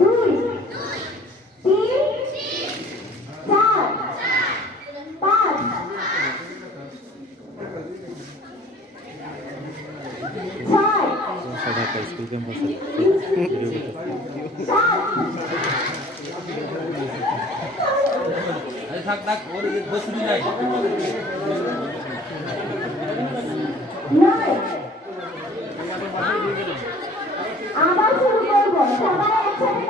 দুই তিন চার পাঁচ। থাক আবার শুরু করব। সবাই একসাথে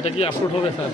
এটা কি আপলোড হবে স্যার?